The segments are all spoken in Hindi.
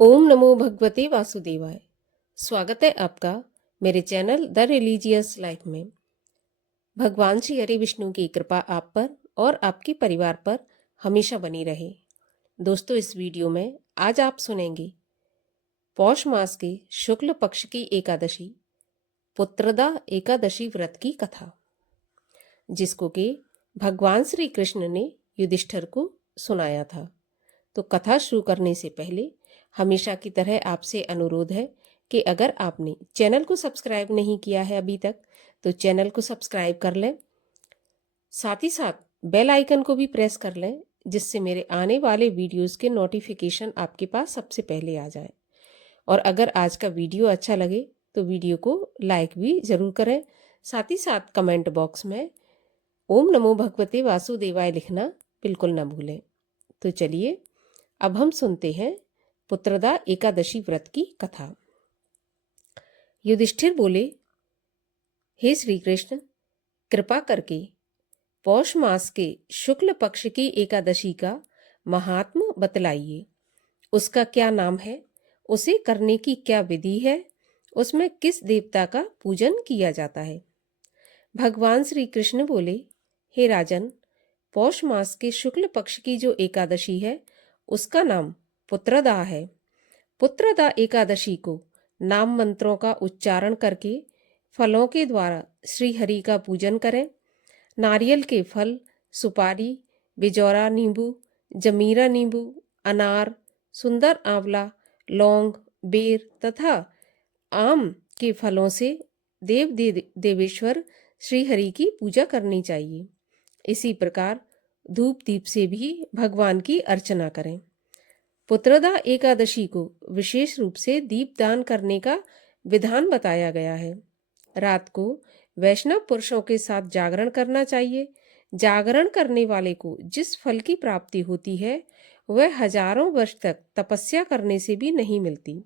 ओम नमो भगवते वासुदेवाय। स्वागत है आपका मेरे चैनल द रिलीजियस लाइफ में। भगवान श्री हरि विष्णु की कृपा आप पर और आपके परिवार पर हमेशा बनी रहे। दोस्तों, इस वीडियो में आज आप सुनेंगे पौष मास के शुक्ल पक्ष की एकादशी पुत्रदा एकादशी व्रत की कथा, जिसको कि भगवान श्री कृष्ण ने युधिष्ठिर को सुनाया था। तो कथा शुरू करने से पहले हमेशा की तरह आपसे अनुरोध है कि अगर आपने चैनल को सब्सक्राइब नहीं किया है अभी तक, तो चैनल को सब्सक्राइब कर लें। साथ ही साथ बेल आइकन को भी प्रेस कर लें, जिससे मेरे आने वाले वीडियोस के नोटिफिकेशन आपके पास सबसे पहले आ जाए। और अगर आज का वीडियो अच्छा लगे तो वीडियो को लाइक भी ज़रूर करें। साथ ही साथ कमेंट बॉक्स में ओम नमो भगवते वासुदेवाय लिखना बिल्कुल ना भूलें। तो चलिए अब हम सुनते हैं पुत्रदा एकादशी व्रत की कथा। युधिष्ठिर बोले, हे श्री कृष्ण, कृपा करके पौष मास के शुक्ल पक्ष की एकादशी का महात्म्य बतलाइए। उसका क्या नाम है, उसे करने की क्या विधि है, उसमें किस देवता का पूजन किया जाता है। भगवान श्री कृष्ण बोले, हे राजन, पौष मास के शुक्ल पक्ष की जो एकादशी है उसका नाम पुत्रदा है। पुत्रदा एकादशी को नाम मंत्रों का उच्चारण करके फलों के द्वारा श्री हरि का पूजन करें। नारियल के फल, सुपारी, बिजौरा नींबू, जमीरा नींबू, अनार, सुंदर आंवला, लौंग, बेर तथा आम के फलों से देवेश्वर श्री हरि की पूजा करनी चाहिए। इसी प्रकार धूप दीप से भी भगवान की अर्चना करें। पुत्रदा एकादशी को विशेष रूप से दीपदान करने का विधान बताया गया है। रात को वैष्णव पुरुषों के साथ जागरण करना चाहिए। जागरण करने वाले को जिस फल की प्राप्ति होती है वह हजारों वर्ष तक तपस्या करने से भी नहीं मिलती।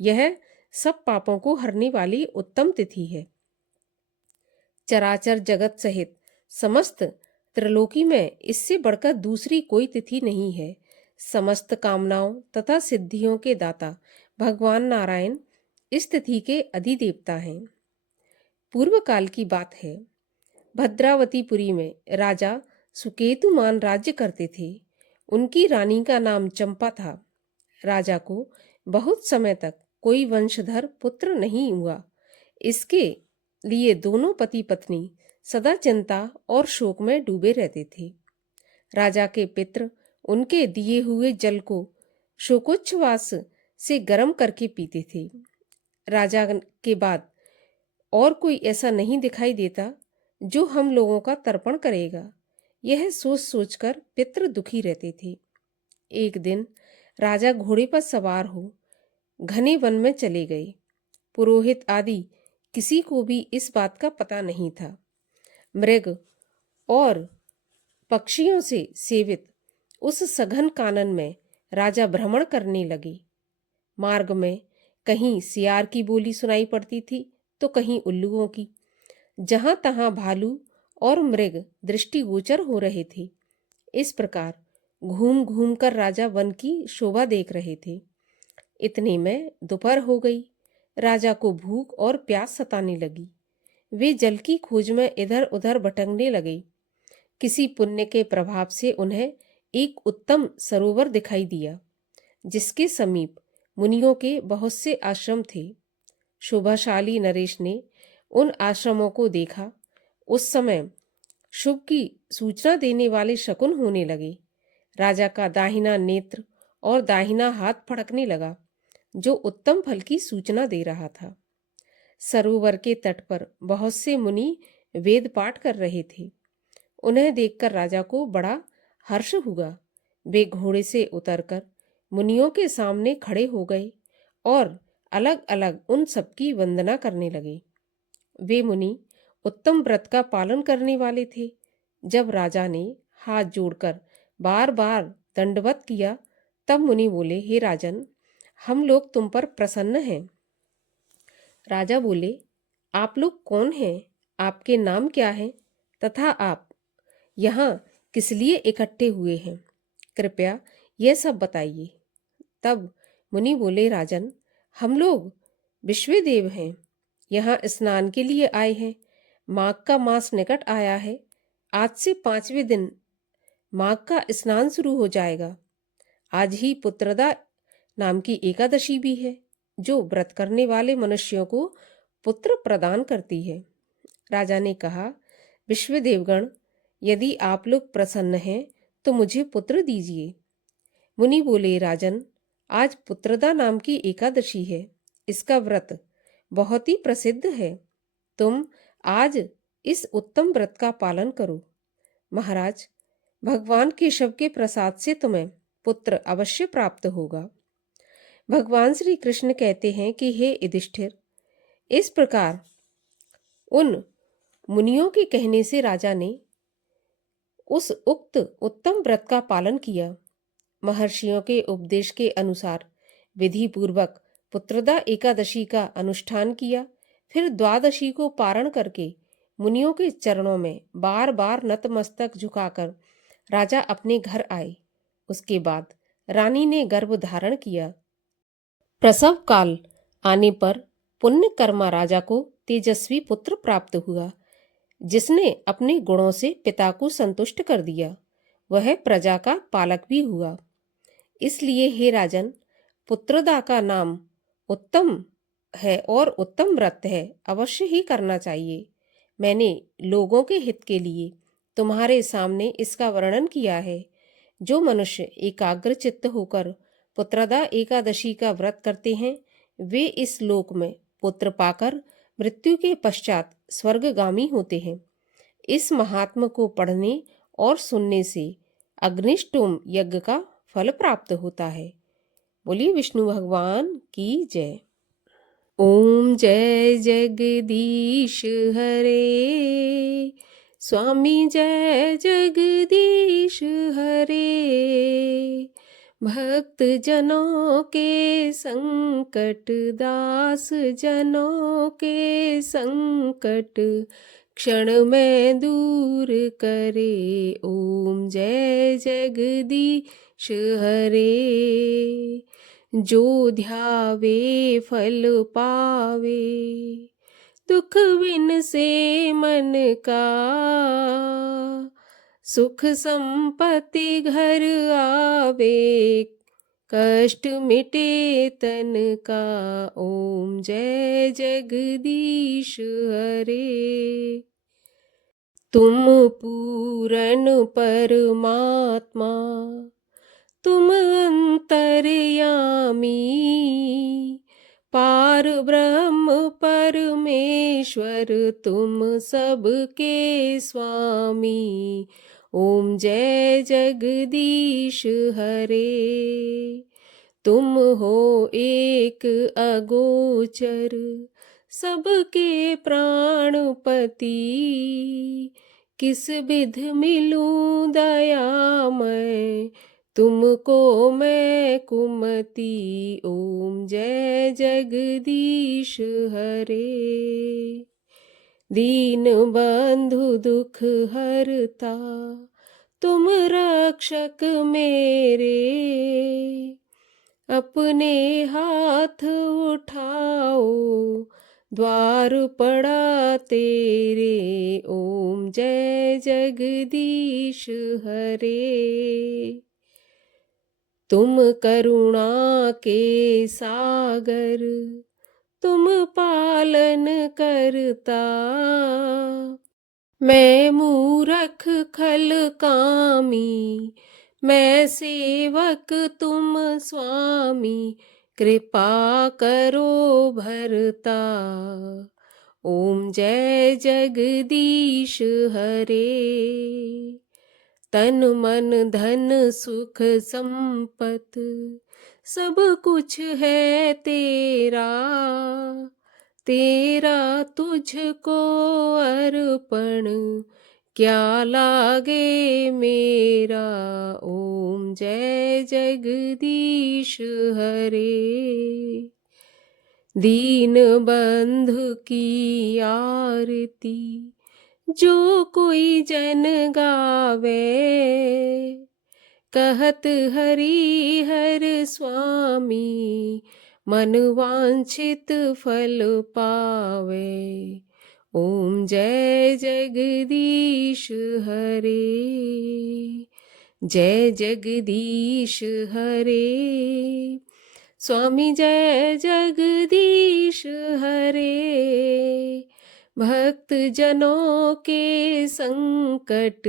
यह सब पापों को हरने वाली उत्तम तिथि है। चराचर जगत सहित समस्त त्रिलोकी में इससे बढ़कर दूसरी कोई तिथि नहीं है। समस्त कामनाओं तथा सिद्धियों के दाता भगवान नारायण इस तिथि के अधिदेवता हैं। पूर्व काल की बात है, भद्रावतीपुरी में राजा सुकेतुमान राज्य करते थे। उनकी रानी का नाम चंपा था। राजा को बहुत समय तक कोई वंशधर पुत्र नहीं हुआ। इसके लिए दोनों पति पत्नी सदा चिंता और शोक में डूबे रहते थे। राजा के पित्र उनके दिए हुए जल को शोकोच्छ्वास से गर्म करके पीते थे। राजा के बाद और कोई ऐसा नहीं दिखाई देता जो हम लोगों का तर्पण करेगा। यह सोच सोचकर पितृ दुखी रहते थे। एक दिन राजा घोड़े पर सवार हो घने वन में चले गए। पुरोहित आदि किसी को भी इस बात का पता नहीं था। मृग और पक्षियों से सेवित उस सघन कानन में राजा भ्रमण करने लगे। मार्ग में कहीं सियार की बोली सुनाई पड़ती थी तो कहीं उल्लुओं की। जहां तहां भालू और मृग दृष्टिगोचर हो रहे थे। इस प्रकार घूम घूम कर राजा वन की शोभा देख रहे थे। इतने में दोपहर हो गई। राजा को भूख और प्यास सताने लगी। वे जल की खोज में इधर उधर भटकने लगे। किसी पुण्य के प्रभाव से उन्हें एक उत्तम सरोवर दिखाई दिया, जिसके समीप मुनियों के बहुत से आश्रम थे। शोभाशाली नरेश ने उन आश्रमों को देखा। उस समय शुभ की सूचना देने वाले शकुन होने लगे। राजा का दाहिना नेत्र और दाहिना हाथ फड़कने लगा, जो उत्तम फल की सूचना दे रहा था। सरोवर के तट पर बहुत से मुनि वेद पाठ कर रहे थे। उन्हें देखकर राजा को बड़ा हर्ष हुआ। वे घोड़े से उतरकर मुनियों के सामने खड़े हो गए और अलग अलग उन सबकी वंदना करने लगे। वे मुनि उत्तम व्रत का पालन करने वाले थे। जब राजा ने हाथ जोड़कर बार बार दंडवत किया, तब मुनि बोले, हे राजन, हम लोग तुम पर प्रसन्न हैं। राजा बोले, आप लोग कौन हैं? आपके नाम क्या हैं? तथा आप यहाँ किस लिए इकट्ठे हुए हैं? कृपया यह सब बताइए। तब मुनि बोले, राजन, हम लोग विश्वदेव हैं, यहाँ स्नान के लिए आए हैं। माघ का मास निकट आया है। आज से 5वें दिन माघ का स्नान शुरू हो जाएगा। आज ही पुत्रदा नाम की एकादशी भी है, जो व्रत करने वाले मनुष्यों को पुत्र प्रदान करती है। राजा ने कहा, विश्वदेवगण, यदि आप लोग प्रसन्न हैं तो मुझे पुत्र दीजिए। मुनि बोले, राजन, आज पुत्रदा नाम की एकादशी है। इसका व्रत बहुत ही प्रसिद्ध है। तुम आज इस उत्तम व्रत का पालन करो। महाराज, भगवान केशव के प्रसाद से तुम्हें पुत्र अवश्य प्राप्त होगा। भगवान श्री कृष्ण कहते हैं कि हे युधिष्ठिर, इस प्रकार उन मुनियों के कहने से राजा ने उस उक्त उत्तम व्रत का पालन किया। महर्षियों के उपदेश के अनुसार विधि पूर्वक पुत्रदा एकादशी का अनुष्ठान किया। फिर द्वादशी को पारण करके मुनियों के चरणों में बार बार नतमस्तक झुकाकर राजा अपने घर आए। उसके बाद रानी ने गर्भ धारण किया। प्रसव काल आने पर पुण्यकर्मा राजा को तेजस्वी पुत्र प्राप्त हुआ, जिसने अपने गुणों से पिता को संतुष्ट कर दिया। वह प्रजा का पालक भी हुआ। इसलिए हे राजन, पुत्रदा का नाम उत्तम है और उत्तम व्रत है, अवश्य ही करना चाहिए। मैंने लोगों के हित के लिए तुम्हारे सामने इसका वर्णन किया है। जो मनुष्य एकाग्र चित्त होकर पुत्रदा एकादशी का व्रत करते हैं, वे इस लोक में पुत्र पाकर मृत्यु के पश्चात स्वर्गगामी होते हैं। इस महात्म को पढ़ने और सुनने से अग्निष्टोम यज्ञ का फल प्राप्त होता है। बोलिए विष्णु भगवान की जय। ओम जय जगदीश हरे, स्वामी जय जगदीश हरे। भक्त जनों के संकट, दास जनों के संकट क्षण में दूर करे। ओम जय जगदीश हरे। जो ध्यावे फल पावे, दुख बिन से मन का। सुख संपत्ति घर आवे, कष्ट मिटे तन का। ओम जय जगदीश हरे। तुम पूर्ण परमात्मा, तुम अंतर्यामी, पार ब्रह्म परमेश्वर, तुम सबके स्वामी। ओम जय जगदीश हरे। तुम हो एक अगोचर, सबके प्राणपति। किस विध मिलूं दयामय, तुमको मैं कुमति। ओम जय जगदीश हरे। दीन बंधु दुख हरता, तुम रक्षक मेरे। अपने हाथ उठाओ, द्वार पड़ा तेरे। ओम जय जगदीश हरे। तुम करुणा के सागर, तुम पालन करता। मैं मूरख खल कामी, मैं सेवक तुम स्वामी। कृपा करो भरता। ओम जय जगदीश हरे। तन मन धन सुख संपत, सब कुछ है तेरा। तेरा तुझको अर्पण, क्या लागे मेरा। ओम जय जगदीश हरे। दीन बंधु की आरती, जो कोई जन गावे। कहत हरि हर स्वामी, मन वांछित फल पावे। ओम जय जगदीश हरे, जय जगदीश हरे। स्वामी जय जगदीश हरे, भक्त जनों के संकट,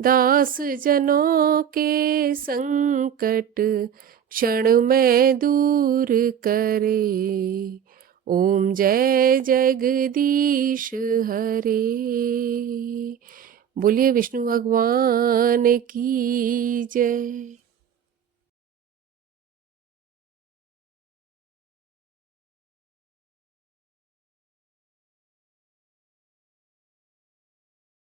दास जनों के संकट क्षण में दूर करे। ओम जय जगदीश हरे। बोलिए विष्णु भगवान की जय।